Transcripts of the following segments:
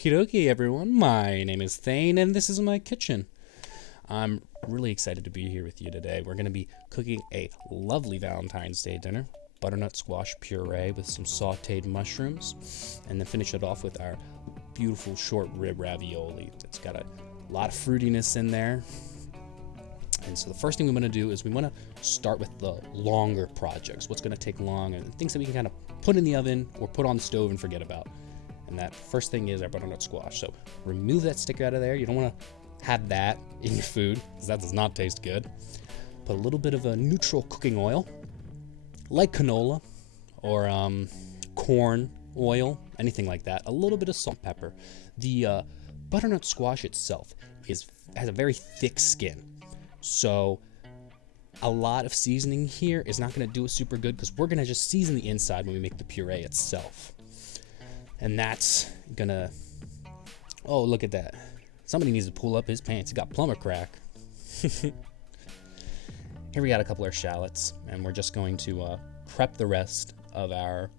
Okie dokie, everyone. My name is Thane, and this is my kitchen. I'm really excited to be here with you today. We're going to be cooking a lovely Valentine's Day dinner. Butternut squash puree with some sauteed mushrooms, and then finish it off with our beautiful short rib ravioli. It's got a lot of fruitiness in there. And so the first thing we want to do is we want to start with the longer projects, what's going to take long, and things that we can kind of put in the oven or put on the stove and forget about. And that first thing is our butternut squash. So remove that sticker out of there. You don't want to have that in your food because that does not taste good. Put a little bit of a neutral cooking oil, like canola or corn oil, anything like that. A little bit of salt and pepper. The butternut squash itself has a very thick skin. So a lot of seasoning here is not going to do it super good because we're going to just season the inside when we make the puree itself. And that's gonna, oh, look at that. Somebody needs to pull up his pants. He got plumber crack. Here we got a couple of shallots, and we're just going to prep the rest of our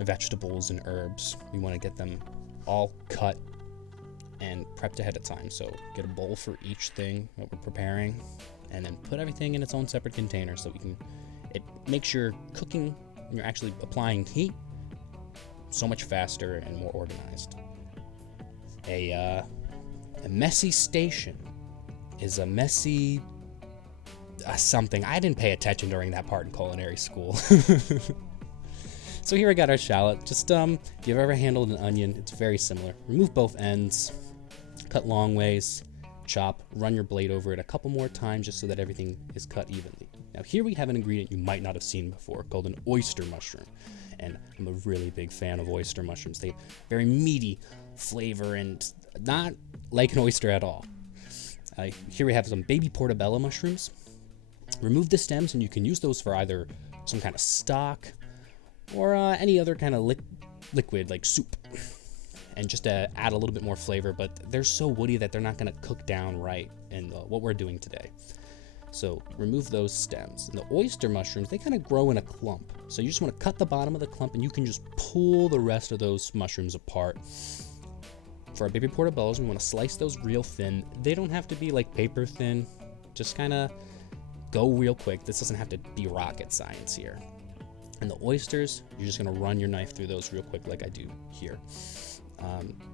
vegetables and herbs. We want to get them all cut and prepped ahead of time. So get a bowl for each thing that we're preparing, and then put everything in its own separate container so it makes your cooking, when you're actually applying heat, so much faster and more organized. A messy station is a messy something. I didn't pay attention during that part in culinary school. So here I got our shallot. Just if you've ever handled an onion, it's very similar. Remove both ends, cut long ways, chop, run your blade over it a couple more times just so that everything is cut evenly. Now here we have an ingredient you might not have seen before called an oyster mushroom. And I'm a really big fan of oyster mushrooms. They have very meaty flavor and not like an oyster at all. Here we have some baby portobello mushrooms. Remove the stems and you can use those for either some kind of stock or any other kind of liquid like soup. And just to add a little bit more flavor, but they're so woody that they're not going to cook down right in what we're doing today. So remove those stems. And the oyster mushrooms, they kind of grow in a clump. So you just want to cut the bottom of the clump and you can just pull the rest of those mushrooms apart. For our baby portobellos, we want to slice those real thin. They don't have to be like paper thin. Just kind of go real quick. This doesn't have to be rocket science here. And the oysters, you're just going to run your knife through those real quick like I do here.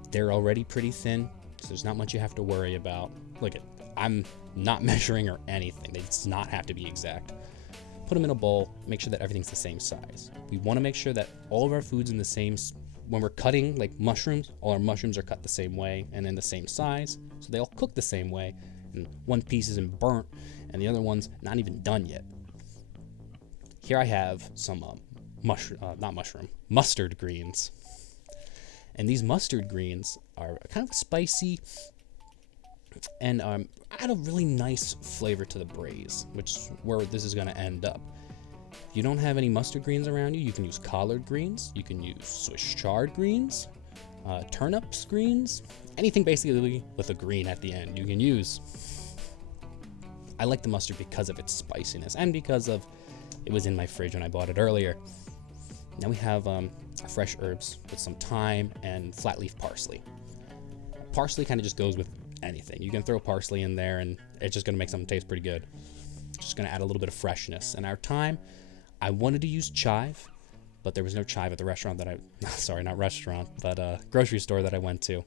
They're already pretty thin, so there's not much you have to worry about. Look at, I'm not measuring or anything. They does not have to be exact. Put them in a bowl, make sure that everything's the same size. We want to make sure that all of our food's in the same, when we're cutting like mushrooms, all our mushrooms are cut the same way and in the same size, so they all cook the same way, and one piece isn't burnt and the other one's not even done yet. Here I have some mustard greens. And these mustard greens are kind of spicy and add a really nice flavor to the braise, which is where this is going to end up. If you don't have any mustard greens around you, you can use collard greens, you can use Swiss chard greens, turnips greens, anything basically with a green at the end you can use. I like the mustard because of its spiciness and because of it was in my fridge when I bought it earlier. Now we have our fresh herbs with some thyme and flat leaf parsley. Parsley kind of just goes with anything. You can throw parsley in there and it's just going to make something taste pretty good. Just going to add a little bit of freshness. And our thyme, I wanted to use chive, but there was no chive at the restaurant that grocery store that I went to.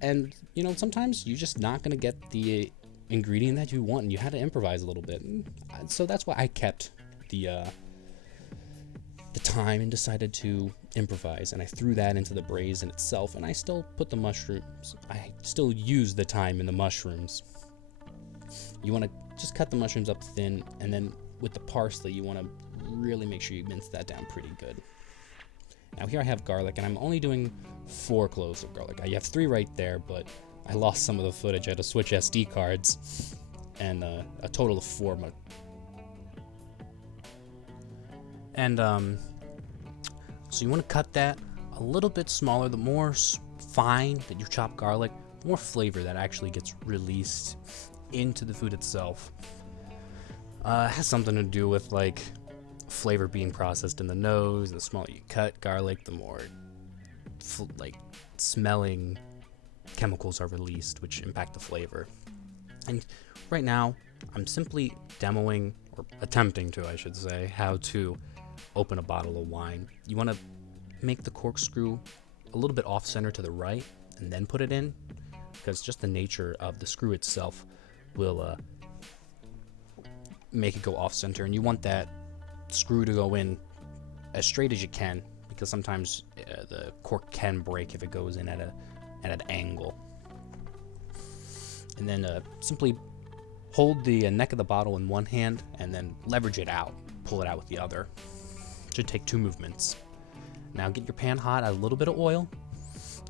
And, you know, sometimes you're just not going to get the ingredient that you want and you had to improvise a little bit. And so that's why I kept the thyme and decided to improvise, and I threw that into the braise in itself, and I still put the mushrooms, I still use the thyme in the mushrooms. You want to just cut the mushrooms up thin, and then with the parsley you want to really make sure you mince that down pretty good. Now here I have garlic, and I'm only doing 4 cloves of garlic. I have 3 right there, but I lost some of the footage. I had to switch SD cards, and a total of 4. And so you want to cut that a little bit smaller. The more fine that you chop garlic, the more flavor that actually gets released into the food itself. It has something to do with like flavor being processed in the nose. The smaller you cut garlic, the more like smelling chemicals are released, which impact the flavor. And right now, I'm simply demoing, or attempting to, I should say, how to open a bottle of wine. You want to make the corkscrew a little bit off center to the right and then put it in, because just the nature of the screw itself will make it go off center, and you want that screw to go in as straight as you can, because sometimes the cork can break if it goes in at an angle. And then simply hold the neck of the bottle in one hand and then leverage it out, pull it out with the other. Should take 2 movements. Now get your pan hot, add a little bit of oil,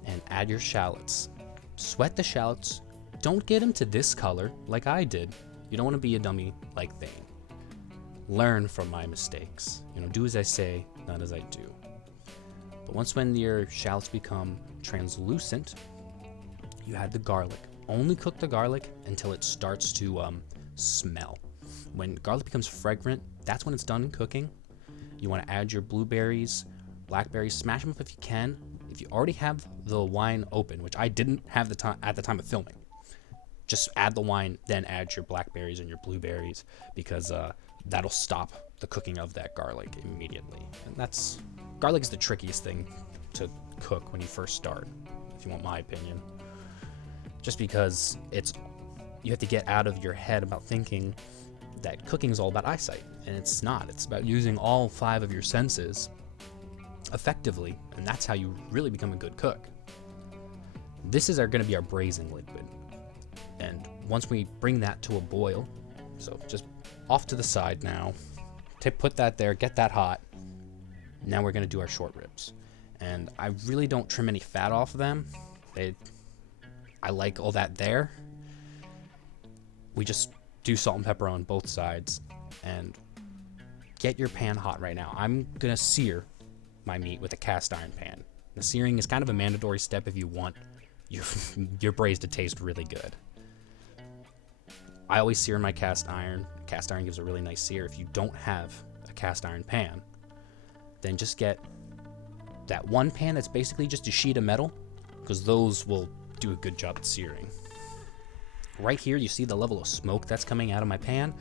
and add your shallots. Sweat the shallots. Don't get them to this color like I did. You don't want to be a dummy like Thane. Learn from my mistakes. Do as I say, not as I do. But when your shallots become translucent, you add the garlic. Only cook the garlic until it starts to smell. When garlic becomes fragrant, that's when it's done cooking. You want to add your blueberries, blackberries, smash them up if you can. If you already have the wine open, which I didn't have at the time of filming, just add the wine, then add your blackberries and your blueberries, because that'll stop the cooking of that garlic immediately. And garlic is the trickiest thing to cook when you first start, if you want my opinion. Just because you have to get out of your head about thinking that cooking is all about eyesight, and it's not. It's about using all 5 of your senses effectively, and that's how you really become a good cook. This is going to be our braising liquid, and once we bring that to a boil, so just off to the side now, put that there, get that hot. Now we're going to do our short ribs, and I really don't trim any fat off of them. I like all that there. We just do salt and pepper on both sides, and get your pan hot right now. I'm gonna sear my meat with a cast iron pan. The searing is kind of a mandatory step if you want your braise to taste really good. I always sear in my cast iron. Cast iron gives a really nice sear. If you don't have a cast iron pan, then just get that one pan that's basically just a sheet of metal, because those will do a good job at searing. Right here, you see the level of smoke that's coming out of my pan?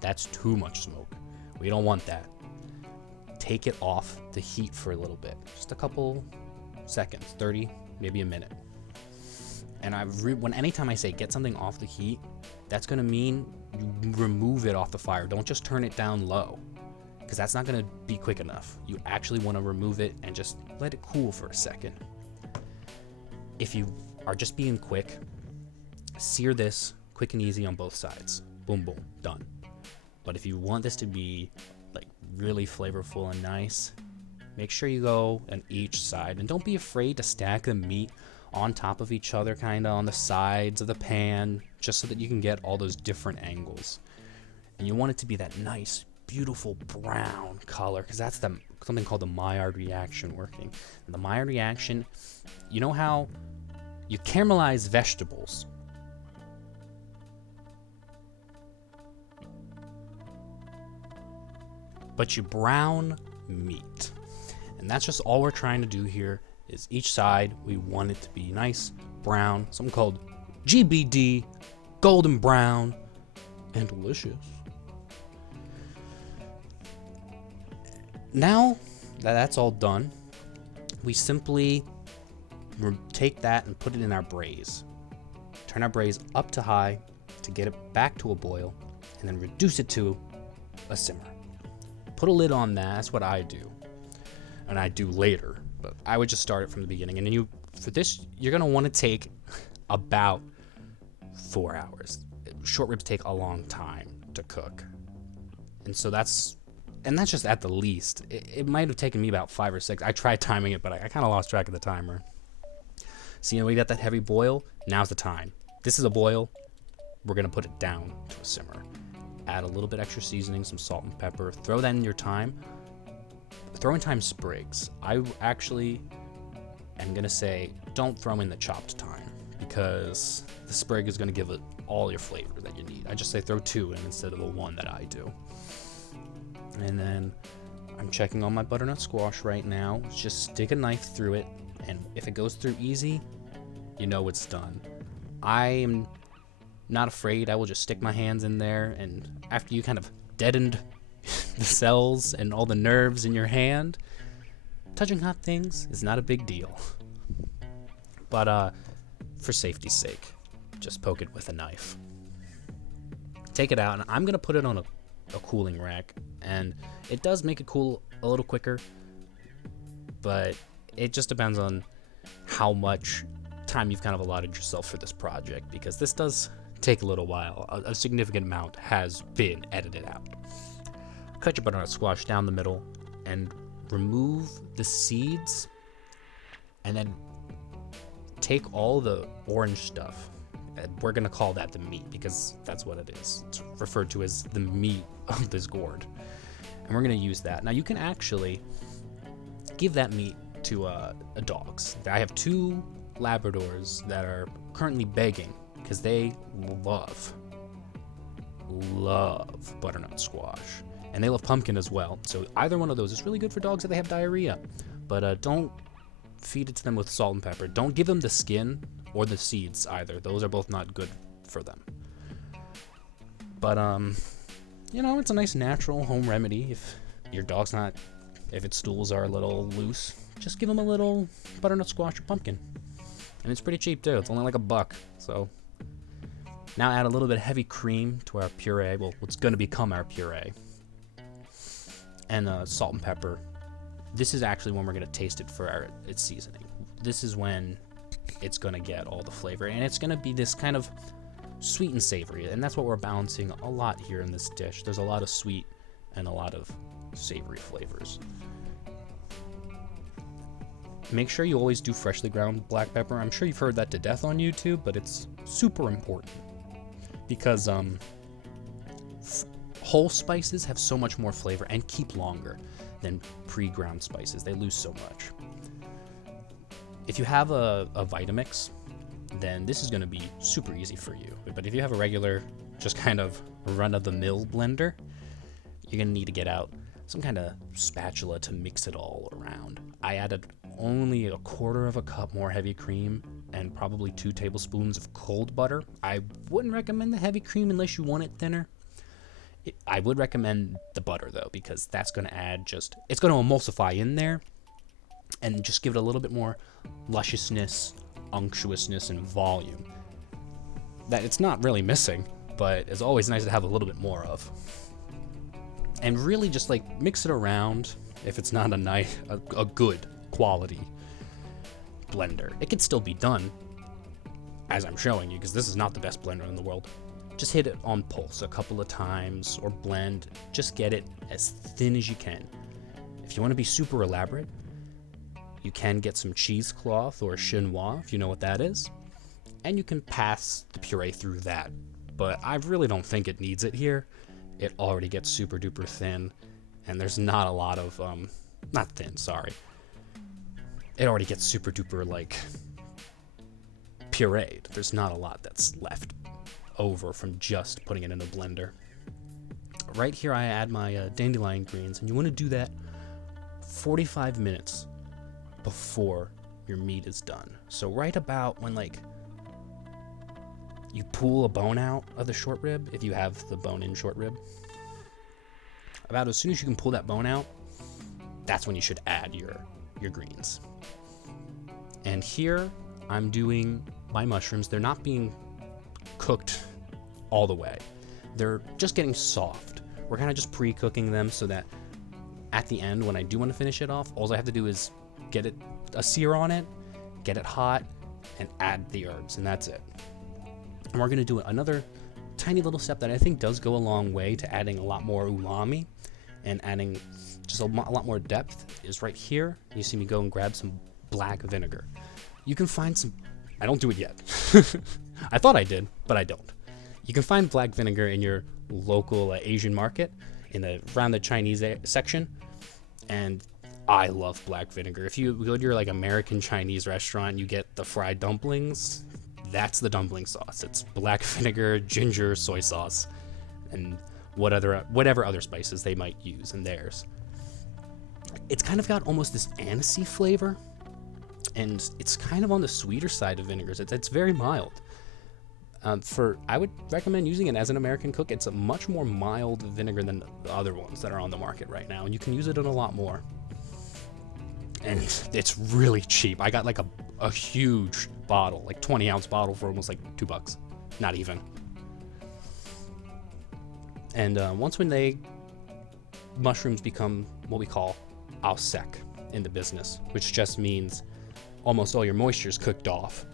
That's too much smoke. We don't want that. Take it off the heat for a little bit. Just a couple seconds, 30, maybe a minute. And anytime I say get something off the heat, that's going to mean you remove it off the fire. Don't just turn it down low, because that's not going to be quick enough. You actually want to remove it and just let it cool for a second. If you are just being quick, sear this quick and easy on both sides. Boom, boom, done. But if you want this to be like really flavorful and nice, make sure you go on each side, and don't be afraid to stack the meat on top of each other, kind of on the sides of the pan, just so that you can get all those different angles. And you want it to be that nice, beautiful brown color, because that's something called the Maillard reaction working. And the Maillard reaction, you know how you caramelize vegetables, but you brown meat. And that's just all we're trying to do here, is each side we want it to be nice brown, something called GBD, golden brown and delicious. Now that that's all done, we simply take that and put it in our braise. Turn our braise up to high to get it back to a boil, and then reduce it to a simmer. Put a lid on that. That's what I do, and I do later, but I would just start it from the beginning. And then for this, you're gonna want to take about 4 hours. Short ribs take a long time to cook, and so that's just at the least. It might have taken me about 5 or 6. I tried timing it, but I kind of lost track of the timer. So we got that heavy boil. Now's the time. This is a boil. We're gonna put it down to a simmer. Add a little bit extra seasoning, some salt and pepper. Throw that in your thyme. Throw in thyme sprigs. I actually am gonna say don't throw in the chopped thyme, because the sprig is gonna give it all your flavor that you need. I just say throw 2 in instead of the 1 that I do. And then I'm checking on my butternut squash right now. Just stick a knife through it, and if it goes through easy, you know it's done. I am not afraid. I will just stick my hands in there, and after you kind of deadened the cells and all the nerves in your hand, touching hot things is not a big deal. But for safety's sake, just poke it with a knife. Take it out, and I'm gonna put it on a cooling rack, and it does make it cool a little quicker, but it just depends on how much time you've kind of allotted yourself for this project, because this does take a little while. A significant amount has been edited out. Cut your butternut squash down the middle and remove the seeds, and then take all the orange stuff. We're gonna call that the meat, because that's what it is. It's referred to as the meat of this gourd, and we're gonna use that. Now you can actually give that meat to dogs. I have 2 Labradors that are currently begging because they love butternut squash, and they love pumpkin as well. So either one of those is really good for dogs that they have diarrhea. But don't feed it to them with salt and pepper. Don't give them the skin or the seeds either. Those are both not good for them. But it's a nice natural home remedy. If your dog's if its stools are a little loose, just give them a little butternut squash or pumpkin. And it's pretty cheap too. It's only like $1. So now add a little bit of heavy cream to our puree. Well, what's going to become our puree. And salt and pepper. This is actually when we're going to taste it for its seasoning. This is when it's going to get all the flavor, and it's going to be this kind of sweet and savory, and that's what we're balancing a lot here in this dish. There's a lot of sweet and a lot of savory flavors. Make sure you always do freshly ground black pepper. I'm sure you've heard that to death on YouTube, but it's super important because whole spices have so much more flavor and keep longer than pre-ground spices. They lose so much. If you have a Vitamix, then this is going to be super easy for you. But if you have a regular, just kind of run-of-the-mill blender, you're going to need to get out some kind of spatula to mix it all around. I added only 1/4 cup more heavy cream and probably 2 tablespoons of cold butter. I wouldn't recommend the heavy cream unless you want it thinner. I would recommend the butter though, because that's going to add it's going to emulsify in there and just give it a little bit more lusciousness, unctuousness, and volume that it's not really missing, but it's always nice to have a little bit more of. And really just mix it around. If it's not a good quality blender, it can still be done as I'm showing you, because this is not the best blender in the world. Just hit it on pulse a couple of times or blend. Just get it as thin as you can. If you want to be super elaborate, you can get some cheesecloth or chinois, if you know what that is, and you can pass the puree through that. But I really don't think it needs it here. It already gets super duper thin, and there's not a lot of not thin, sorry. It already gets super duper pureed. There's not a lot that's left over from just putting it in a blender. Right here I add my dandelion greens, and you want to do that 45 minutes before your meat is done. So right about when you pull a bone out of the short rib, if you have the bone-in short rib, about as soon as you can pull that bone out, that's when you should add your greens. And here I'm doing my mushrooms. They're not being cooked all the way. They're just getting soft. We're kind of just pre-cooking them so that at the end, when I do want to finish it off, all I have to do is get a sear on it, get it hot, and add the herbs, and that's it. And we're going to do another tiny little step that I think does go a long way to adding a lot more umami and adding just a lot more depth, is right here. You see me go and grab some black vinegar. You can find some, I don't do it yet. I thought I did, but I don't. You can find black vinegar in your local Asian market around the Chinese section, and I love black vinegar. If you go to your American Chinese restaurant, you get the fried dumplings. That's the dumpling sauce. It's black vinegar, ginger, soy sauce, and whatever other spices they might use in theirs. It's kind of got almost this anisey flavor, and it's kind of on the sweeter side of vinegars. It's very mild. I would recommend using it as an American cook. It's a much more mild vinegar than the other ones that are on the market right now, and you can use it in a lot more. And it's really cheap. I got like a huge bottle, like 20-ounce bottle for almost like $2. Not even. And when mushrooms become what we call au sec in the business, which just means almost all your moisture is cooked off.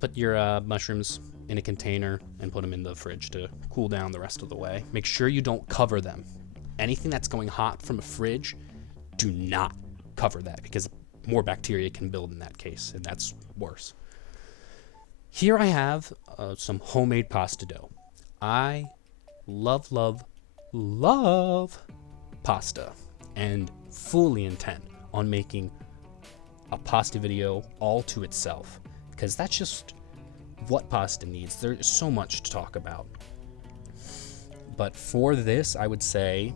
Put your mushrooms in a container and put them in the fridge to cool down the rest of the way. Make sure you don't cover them. Anything that's going hot from a fridge, do not cover that, because more bacteria can build in that case, and that's worse. Here I have some homemade pasta dough. I love pasta, and fully intend on making a pasta video all to itself, because that's just what pasta needs. There's so much to talk about. But for this, I would say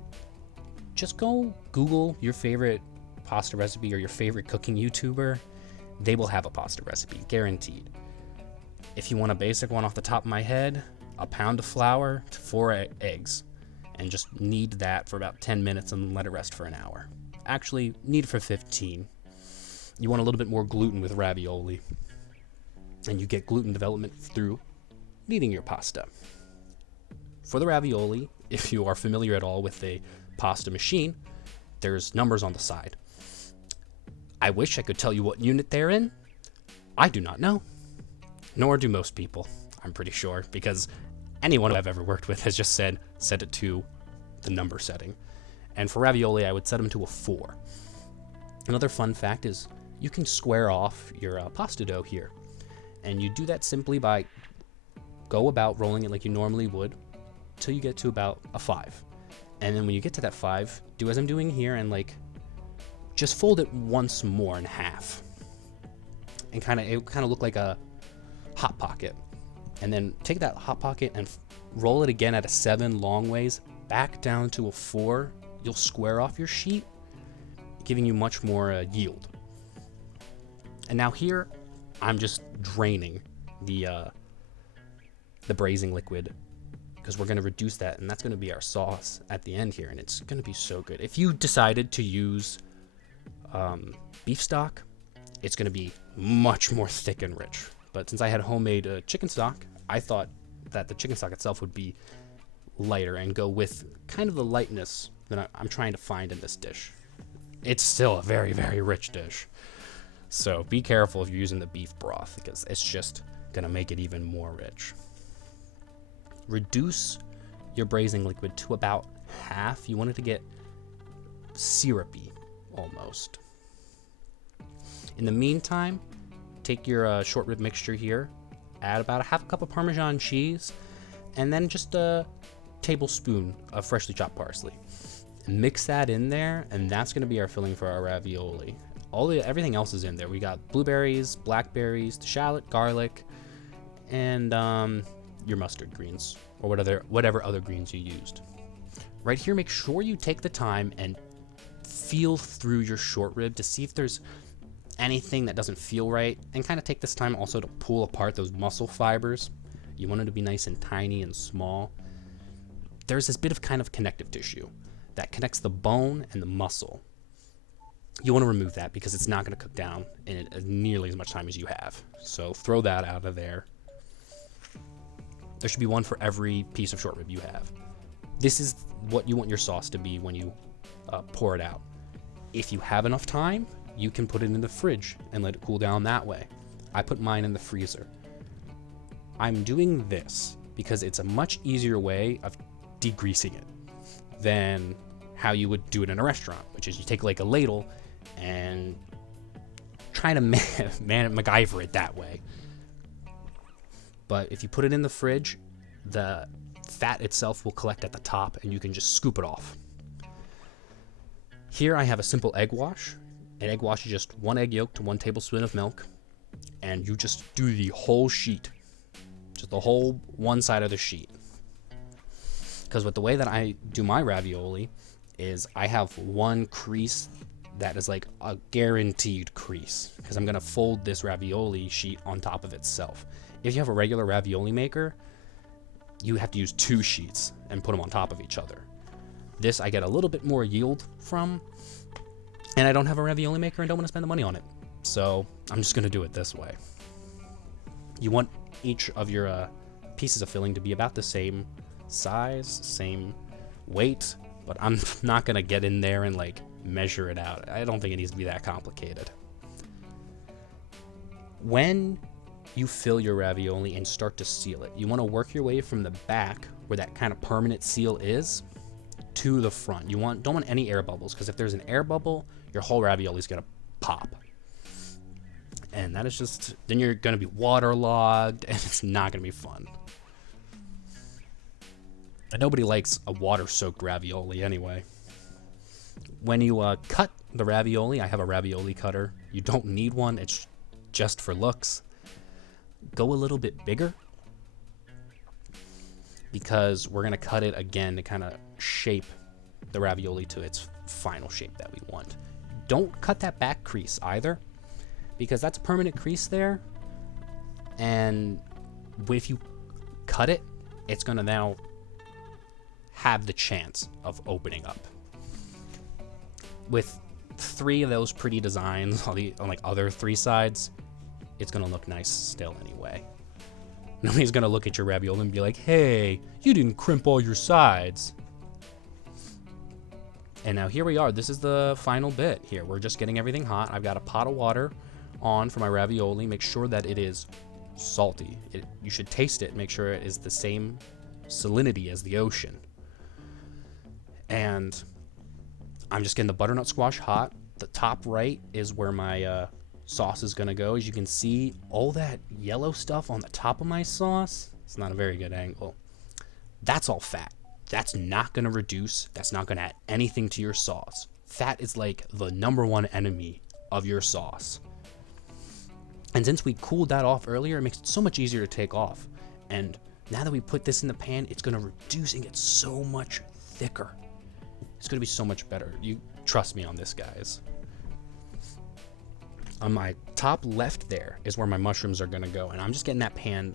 just go Google your favorite pasta recipe or your favorite cooking YouTuber. They will have a pasta recipe, guaranteed. If you want a basic one off the top of my head, a pound of flour to 4 eggs, and just knead that for about 10 minutes and let it rest for an hour. Actually, knead for 15. You want a little bit more gluten with ravioli, and you get gluten development through kneading your pasta. For the ravioli, if you are familiar at all with a pasta machine, there's numbers on the side. I wish I could tell you what unit they're in. I do not know. Nor do most people, I'm pretty sure, because anyone I've ever worked with has just set it to the number setting. And for ravioli, I would set them to a 4. Another fun fact is you can square off your pasta dough here. And you do that simply by go about rolling it like you normally would till you get to about a 5. And then when you get to that 5, do as I'm doing here and just fold it once more in half. And it kind of look like a hot pocket. And then take that hot pocket and roll it again at a 7 long ways back down to a 4. You'll square off your sheet, giving you much more yield. And now here, I'm just draining the braising liquid, because we're going to reduce that, and that's going to be our sauce at the end here, and it's going to be so good. If you decided to use beef stock, it's going to be much more thick and rich. But since I had homemade chicken stock, I thought that the chicken stock itself would be lighter and go with kind of the lightness that I'm trying to find in this dish. It's still a very, very rich dish. So be careful if you're using the beef broth, because it's just going to make it even more rich. Reduce your braising liquid to about half. You want it to get syrupy almost. In the meantime, take your short rib mixture here, add about a half cup of Parmesan cheese, and then just a tablespoon of freshly chopped parsley. And mix that in there, and that's going to be our filling for our ravioli. Everything else is in there. We got blueberries, blackberries, the shallot, garlic, and your mustard greens, or whatever other greens you used. Right here, make sure you take the time and feel through your short rib to see if there's anything that doesn't feel right, and kind of take this time also to pull apart those muscle fibers. You want it to be nice and tiny and small. There's this bit of kind of connective tissue that connects the bone and the muscle. You want to remove that because it's not going to cook down in nearly as much time as you have. So throw that out of there. There should be one for every piece of short rib you have. This is what you want your sauce to be when you pour it out. If you have enough time, you can put it in the fridge and let it cool down that way. I put mine in the freezer. I'm doing this because it's a much easier way of degreasing it than how you would do it in a restaurant, which is you take like a ladle and try to MacGyver it that way. But if you put it in the fridge, the fat itself will collect at the top and you can just scoop it off. Here I have a simple egg wash. An egg wash is just 1 egg yolk to 1 tablespoon of milk, and you just do the whole sheet, just the whole one side of the sheet. Because with the way that I do my ravioli is I have one crease that is like a guaranteed crease because I'm gonna fold this ravioli sheet on top of itself. If you have a regular ravioli maker, you have to use 2 sheets and put them on top of each other. This I get a little bit more yield from, and I don't have a ravioli maker and don't want to spend the money on it. So I'm just gonna do it this way. You want each of your pieces of filling to be about the same size, same weight, but I'm not gonna get in there and like measure it out. I don't think it needs to be that complicated. When you fill your ravioli and start to seal it, you want to work your way from the back where that kind of permanent seal is to the front. You don't want any air bubbles, because if there's an air bubble, your whole ravioli is gonna pop, and that is just, then you're gonna be waterlogged and it's not gonna be fun. And nobody likes a water-soaked ravioli anyway. When you cut the ravioli, I have a ravioli cutter. You don't need one, it's just for looks. Go a little bit bigger, because we're gonna cut it again to kind of shape the ravioli to its final shape that we want. Don't cut that back crease either, because that's a permanent crease there, and if you cut it, it's gonna now have the chance of opening up. With 3 of those pretty designs on the like other 3 sides, it's gonna look nice still anyway. Nobody's gonna look at your ravioli and be like, hey, you didn't crimp all your sides. And now here we are. This is the final bit here. We're just getting everything hot. I've got a pot of water on for my ravioli. Make sure that it is salty. You should taste it. Make sure it is the same salinity as the ocean. And I'm just getting the butternut squash hot. The top right is where my sauce is gonna go. As you can see, all that yellow stuff on the top of my sauce, it's not a very good angle. That's all fat. That's not gonna reduce. That's not gonna add anything to your sauce. Fat is like the #1 enemy of your sauce. And since we cooled that off earlier, it makes it so much easier to take off. And now that we put this in the pan, it's gonna reduce and get so much thicker. It's gonna be so much better. You trust me on this, guys. On my top left there is where my mushrooms are gonna go, and I'm just getting that pan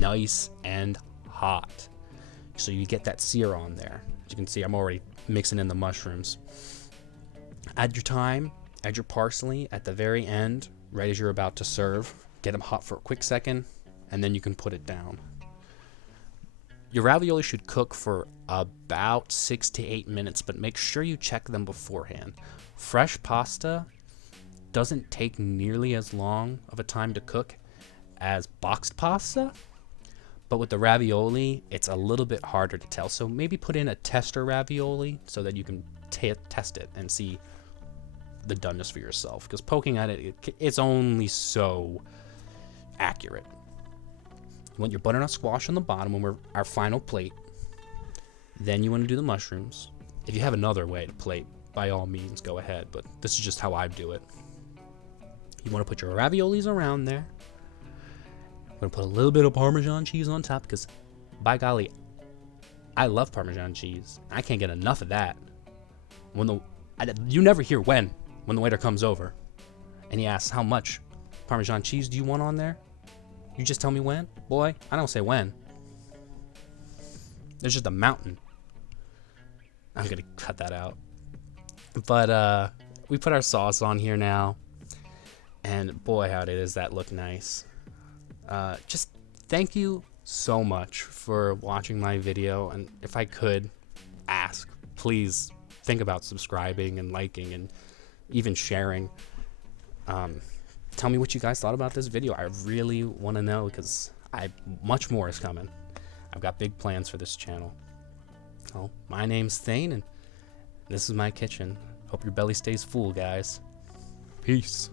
nice and hot, so you get that sear on there. As you can see, I'm already mixing in the mushrooms. Add your thyme, add your parsley at the very end, right as you're about to serve. Get them hot for a quick second, and then you can put it down. Your ravioli should cook for about 6 to 8 minutes, but make sure you check them beforehand. Fresh pasta doesn't take nearly as long of a time to cook as boxed pasta, but with the ravioli, it's a little bit harder to tell. So maybe put in a tester ravioli so that you can test it and see the doneness for yourself, because poking at it, it's only so accurate. You want your butternut squash on the bottom when we're our final plate. Then you want to do the mushrooms. If you have another way to plate, by all means, go ahead, but this is just how I do it. You want to put your raviolis around there. I'm going to put a little bit of Parmesan cheese on top, because by golly, I love Parmesan cheese. I can't get enough of that. You never hear when the waiter comes over and he asks, how much Parmesan cheese do you want on there? You just tell me when? Boy, I don't say when. There's just a mountain. I'm going to cut that out. But we put our sauce on here now. And boy, how does that look nice. Just thank you so much for watching my video. And if I could ask, please think about subscribing and liking and even sharing. Tell me what you guys thought about this video. I really want to know, because much more is coming. I've got big plans for this channel. Well, my name's Thane, and this is my kitchen. Hope your belly stays full, guys. Peace.